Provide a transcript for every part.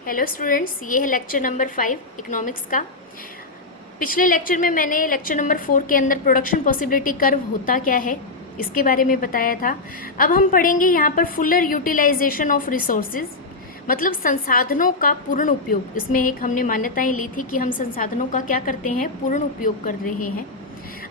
Hello students, ये है lecture number 5 economics का। पिछले लेक्चर में मैंने लेक्चर नंबर 4 के अंदर प्रोडक्शन पॉसिबिलिटी कर्व होता क्या है इसके बारे में बताया था। अब हम पढ़ेंगे यहाँ पर फुलर यूटिलाइजेशन ऑफ रिसोर्सेज, मतलब संसाधनों का पूर्ण उपयोग। इसमें एक हमने मान्यताएं ली थी कि हम संसाधनों का क्या करते हैं, पूर्ण उपयोग कर रहे हैं।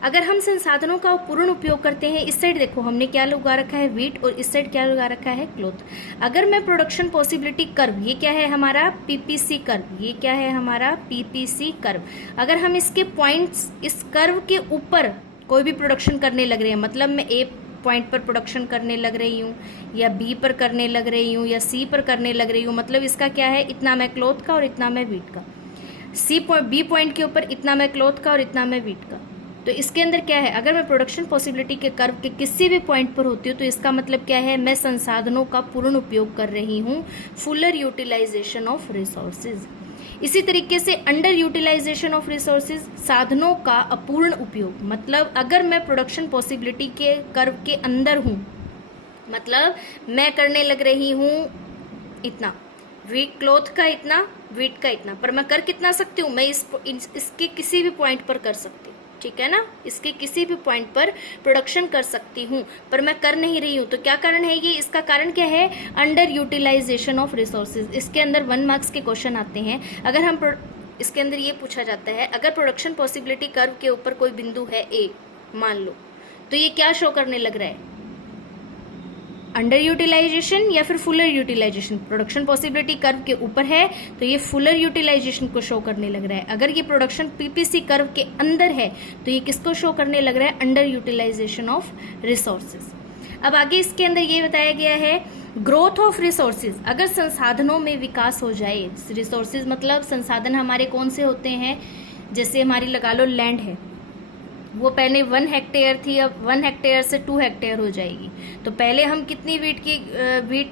अगर हम संसाधनों का पूर्ण उपयोग करते हैं, इस साइड देखो हमने क्या लगा रखा है, वीट, और इस साइड क्या लगा रखा है, क्लोथ। अगर मैं प्रोडक्शन पॉसिबिलिटी कर्व, ये क्या है हमारा पीपीसी कर्व, ये क्या है हमारा पीपीसी कर्व। अगर हम इसके पॉइंट्स इस कर्व के ऊपर कोई भी प्रोडक्शन करने लग रहे हैं, मतलब मैं ए पॉइंट पर प्रोडक्शन करने लग रही हूँ या बी पर करने लग रही हूँ या सी पर करने लग रही हूँ, मतलब इसका क्या है, इतना मैं क्लोथ का और इतना मैं वीट का। बी पॉइंट के ऊपर इतना मैं क्लोथ का और इतना मैं वीट का। तो इसके अंदर क्या है, अगर मैं प्रोडक्शन पॉसिबिलिटी के कर्व के किसी भी पॉइंट पर होती हूँ तो इसका मतलब क्या है, मैं संसाधनों का पूर्ण उपयोग कर रही हूँ, फुलर यूटिलाइजेशन ऑफ रिसोर्सेज। इसी तरीके से अंडर यूटिलाइजेशन ऑफ रिसोर्सेज, साधनों का अपूर्ण उपयोग। मतलब अगर मैं प्रोडक्शन पॉसिबिलिटी के कर्व के अंदर हूँ, मतलब मैं करने लग रही हूँ इतना वीट, क्लोथ का इतना, वीट का इतना, पर मैं कर कितना सकती हूँ, मैं इसके किसी भी पॉइंट पर कर सकती हूँ, ठीक है ना। इसके किसी भी पॉइंट पर प्रोडक्शन कर सकती हूँ, पर मैं कर नहीं रही हूँ। तो क्या कारण है ये, इसका कारण क्या है, अंडर यूटिलाइजेशन ऑफ रिसोर्सेज। इसके अंदर 1 मार्क्स के क्वेश्चन आते हैं। अगर हम इसके अंदर ये पूछा जाता है, अगर प्रोडक्शन पॉसिबिलिटी कर्व के ऊपर कोई बिंदु है ए, मान लो, तो ये क्या शो करने लग रहा है, अंडर यूटिलाइजेशन या फिर fuller utilization. Production possibility curve के ऊपर है तो ये फुलर यूटिलाइजेशन को शो करने लग रहा है। अगर ये प्रोडक्शन पीपीसी कर्व के अंदर है तो ये किसको शो करने लग रहा है, अंडर यूटिलाइजेशन ऑफ रिसोर्सेज। अब आगे इसके अंदर ये बताया गया है, ग्रोथ ऑफ रिसोर्सेज। अगर संसाधनों में विकास हो जाए, रिसोर्सेज मतलब संसाधन हमारे कौन से होते हैं, जैसे हमारी लगा लो लैंड है, वो पहले 1 हेक्टेयर थी, अब 1 हेक्टेयर से 2 हेक्टेयर हो जाएगी। तो पहले हम कितनी वीट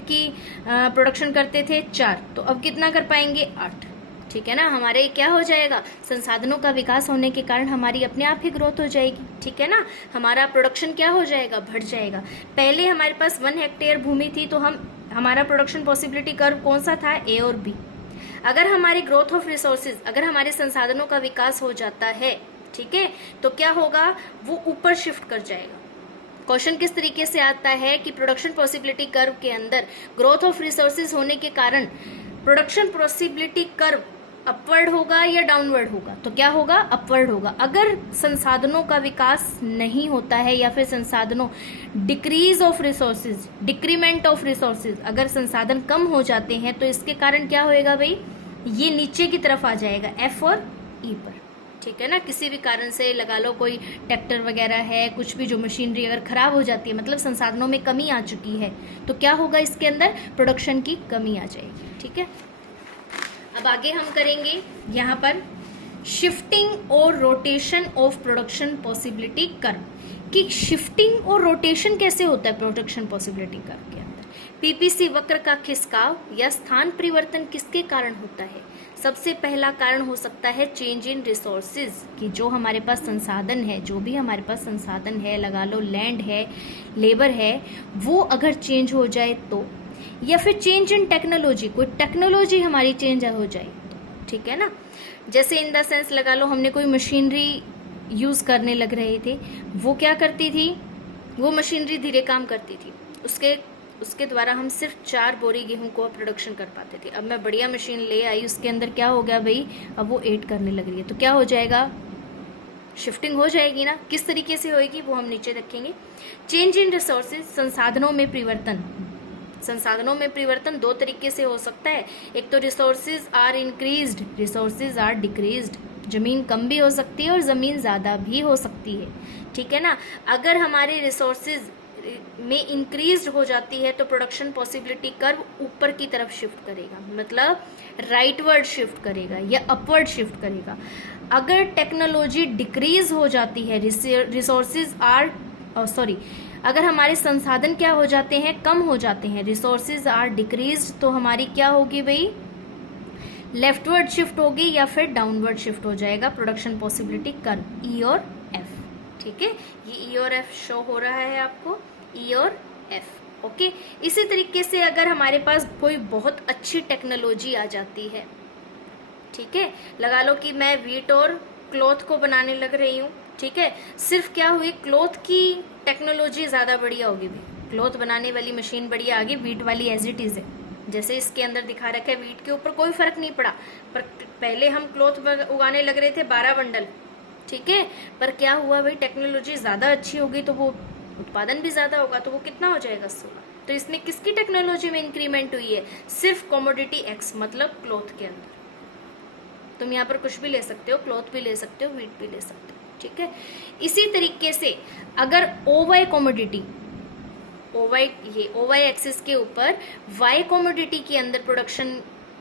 की प्रोडक्शन करते थे, 4, तो अब कितना कर पाएंगे, 8, ठीक है ना। हमारे क्या हो जाएगा, संसाधनों का विकास होने के कारण हमारी अपने आप ही ग्रोथ हो जाएगी, ठीक है ना। हमारा प्रोडक्शन क्या हो जाएगा, बढ़ जाएगा। पहले हमारे पास 1 हेक्टेयर भूमि थी तो हमारा प्रोडक्शन पॉसिबिलिटी कर्व कौन सा था, ए और बी। अगर हमारी ग्रोथ ऑफ रिसोर्सेज, अगर हमारे संसाधनों का विकास हो जाता है, ठीक है, तो क्या होगा, वो ऊपर शिफ्ट कर जाएगा। क्वेश्चन किस तरीके से आता है कि प्रोडक्शन पॉसिबिलिटी कर्व के अंदर ग्रोथ ऑफ रिसोर्सेज होने के कारण प्रोडक्शन पॉसिबिलिटी कर्व अपवर्ड होगा या डाउनवर्ड होगा, तो क्या होगा, अपवर्ड होगा। अगर संसाधनों का विकास नहीं होता है या फिर संसाधनों decrease of resources, decrement of resources, अगर संसाधन कम हो जाते हैं तो इसके कारण क्या होएगा भाई, ये नीचे की तरफ आ जाएगा, एफ और ई पर, ठीक है ना। किसी भी कारण से लगा लो कोई ट्रैक्टर वगैरह है, कुछ भी जो मशीनरी अगर खराब हो जाती है, मतलब संसाधनों में कमी आ चुकी है, तो क्या होगा, इसके अंदर प्रोडक्शन की कमी आ जाएगी, ठीक है। अब आगे हम करेंगे यहाँ पर शिफ्टिंग और rotation of production possibility curve, कि शिफ्टिंग और रोटेशन कैसे होता है प्रोडक्शन पॉसिबिलिटी कर्व के अंदर। पीपीसी वक्र का खिसकाव या स्थान परिवर्तन किसके कारण होता है। सबसे पहला कारण हो सकता है चेंज इन रिसोर्सेज, कि जो हमारे पास संसाधन है, जो भी हमारे पास संसाधन है, लगा लो लैंड है, लेबर है, वो अगर चेंज हो जाए तो, या फिर चेंज इन टेक्नोलॉजी, कोई टेक्नोलॉजी हमारी चेंज हो जाए तो, ठीक है ना। जैसे इन द सेंस लगा लो हमने कोई मशीनरी यूज करने लग रहे थे, वो क्या करती थी, वो मशीनरी धीरे काम करती थी, उसके द्वारा हम सिर्फ 4 बोरी गेहूं को प्रोडक्शन कर पाते थे। अब मैं बढ़िया मशीन ले आई, उसके अंदर क्या हो गया भाई, अब वो 8 करने लग रही है, तो क्या हो जाएगा, शिफ्टिंग हो जाएगी ना। किस तरीके से होएगी वो हम नीचे रखेंगे। चेंज इन रिसोर्सेज, संसाधनों में परिवर्तन। संसाधनों में परिवर्तन 2 तरीके से हो सकता है, एक तो resources are increased, resources are decreased. जमीन कम भी हो सकती है और जमीन ज्यादा भी हो सकती है, ठीक है ना। अगर हमारे रिसोर्सेज में इंक्रीज हो जाती है तो प्रोडक्शन पॉसिबिलिटी कर्व ऊपर की तरफ शिफ्ट करेगा, मतलब राइटवर्ड शिफ्ट करेगा या अपवर्ड शिफ्ट करेगा। अगर टेक्नोलॉजी डिक्रीज हो जाती है, रिसोर्सेज आर अगर हमारे संसाधन क्या हो जाते हैं, कम हो जाते हैं, रिसोर्सेज आर डिक्रीज, तो हमारी क्या होगी भाई, लेफ्टवर्ड शिफ्ट होगी या फिर डाउनवर्ड शिफ्ट हो जाएगा प्रोडक्शन पॉसिबिलिटी कर्व, ई और एफ, ठीक है। ये ई और एफ शो हो रहा है आपको, ई और एफ। ओके। इसी तरीके से अगर हमारे पास कोई बहुत अच्छी टेक्नोलॉजी आ जाती है, ठीक है, लगा लो कि मैं वीट और क्लॉथ को बनाने लग रही हूँ, ठीक है, सिर्फ क्या हुई, क्लॉथ की टेक्नोलॉजी ज्यादा बढ़िया होगी, भी क्लॉथ बनाने वाली मशीन बढ़िया आ गई, वीट वाली एज इट इज है, जैसे इसके अंदर दिखा रखा है, वीट के ऊपर कोई फर्क नहीं पड़ा, पर पहले हम क्लॉथ उगाने लग रहे थे 12 बंडल, ठीक है, पर क्या हुआ भाई, टेक्नोलॉजी ज्यादा अच्छी होगी तो वो उत्पादन भी ज्यादा होगा, तो वो कितना हो जाएगा 16। तो इसमें किसकी टेक्नोलॉजी में इंक्रीमेंट हुई है, सिर्फ कमोडिटी एक्स मतलब क्लॉथ के अंदर। तुम यहाँ पर कुछ भी ले सकते हो, क्लॉथ भी ले सकते हो, वीट भी ले सकते हो, ठीक है। इसी तरीके से अगर ओवाई कमोडिटी, ओवाई ये ओवाई एक्सिस के ऊपर वाई कमोडिटी के अंदर प्रोडक्शन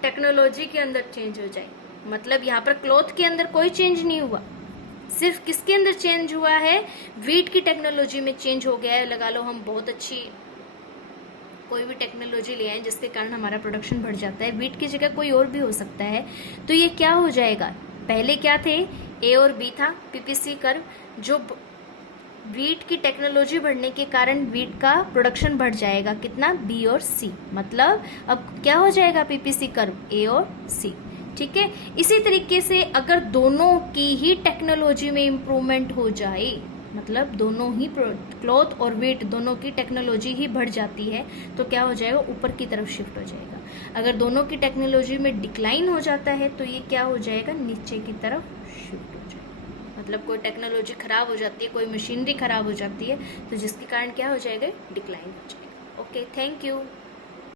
टेक्नोलॉजी के अंदर चेंज हो जाए, मतलब यहाँ पर क्लॉथ के अंदर कोई चेंज नहीं हुआ, सिर्फ किसके अंदर चेंज हुआ है, वीट की टेक्नोलॉजी में चेंज हो गया है। लगा लो हम बहुत अच्छी कोई भी टेक्नोलॉजी ले आए जिसके कारण हमारा प्रोडक्शन बढ़ जाता है, वीट की जगह कोई और भी हो सकता है, तो ये क्या हो जाएगा, पहले क्या थे, ए और बी था, पीपीसी कर्व, जो वीट की टेक्नोलॉजी बढ़ने के कारण वीट का प्रोडक्शन बढ़ जाएगा, कितना, बी और सी, मतलब अब क्या हो जाएगा पीपीसी कर्व, ए और सी, ठीक है। इसी तरीके से अगर दोनों की ही टेक्नोलॉजी में इम्प्रूवमेंट हो जाए, मतलब दोनों ही क्लॉथ और वीट दोनों की टेक्नोलॉजी ही बढ़ जाती है, तो क्या हो जाएगा, ऊपर की तरफ शिफ्ट हो जाएगा। अगर दोनों की टेक्नोलॉजी में डिक्लाइन हो जाता है तो ये क्या हो जाएगा, नीचे की तरफ शिफ्ट हो जाएगा, मतलब कोई टेक्नोलॉजी खराब हो जाती है, कोई मशीनरी खराब हो जाती है, तो जिसके कारण क्या हो जाएगा, डिक्लाइन हो जाएगा। Okay, thank you.